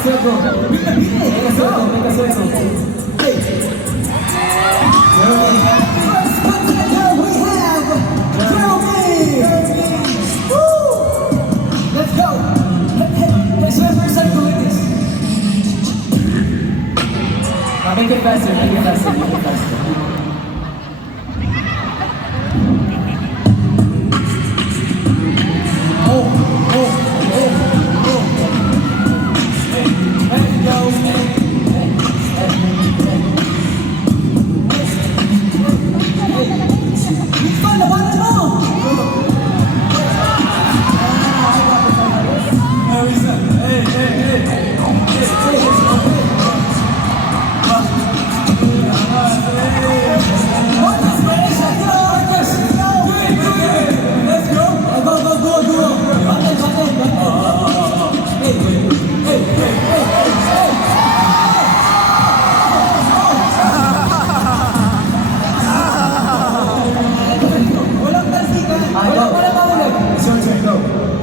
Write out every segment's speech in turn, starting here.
Circle. Make a circle. Make a circle. Hey. First contender we have Jeremy. Woo! Let's go. Let's go for circle with this. Make it faster. Make it faster. Make it faster.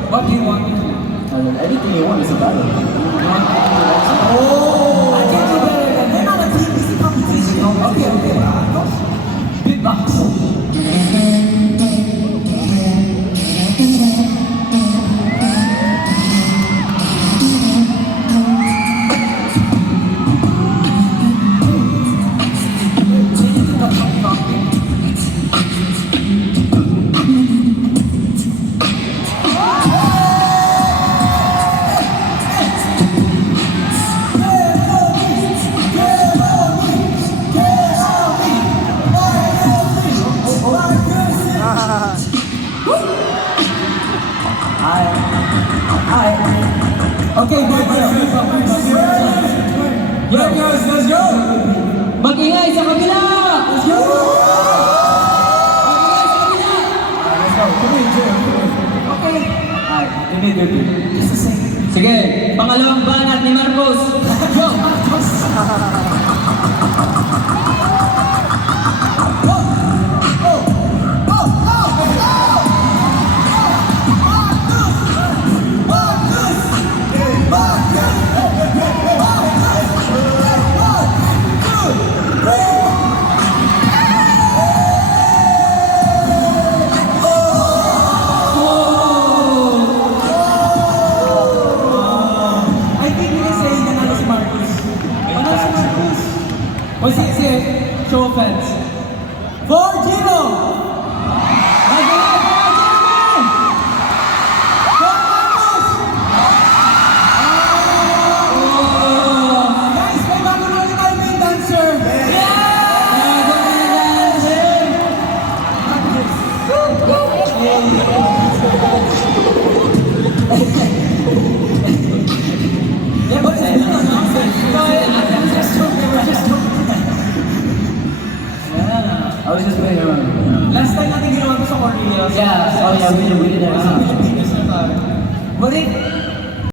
What do you want me to do? Anything you want is a battle. Oh! I can do better than that. Not a team, this is competition. Okay. Beatbox. Okay, yeah, guys, let's go! Mag-ingay sa kabila! Let's go! Mag-ingay sa kabila! Okay. Immediately. Just the same. Sige, pangalawang banat ni Marcos. Go! O sige, show of hands. For Gino! Magaling for Jeremy! For Marcos! Guys, may bago na ulit tayo main dancer! Yeah, but I was just playing around. last time natin ginawa to sa Korea. Yeah, oh yeah, we did that. Pilipinas na tayo. But it,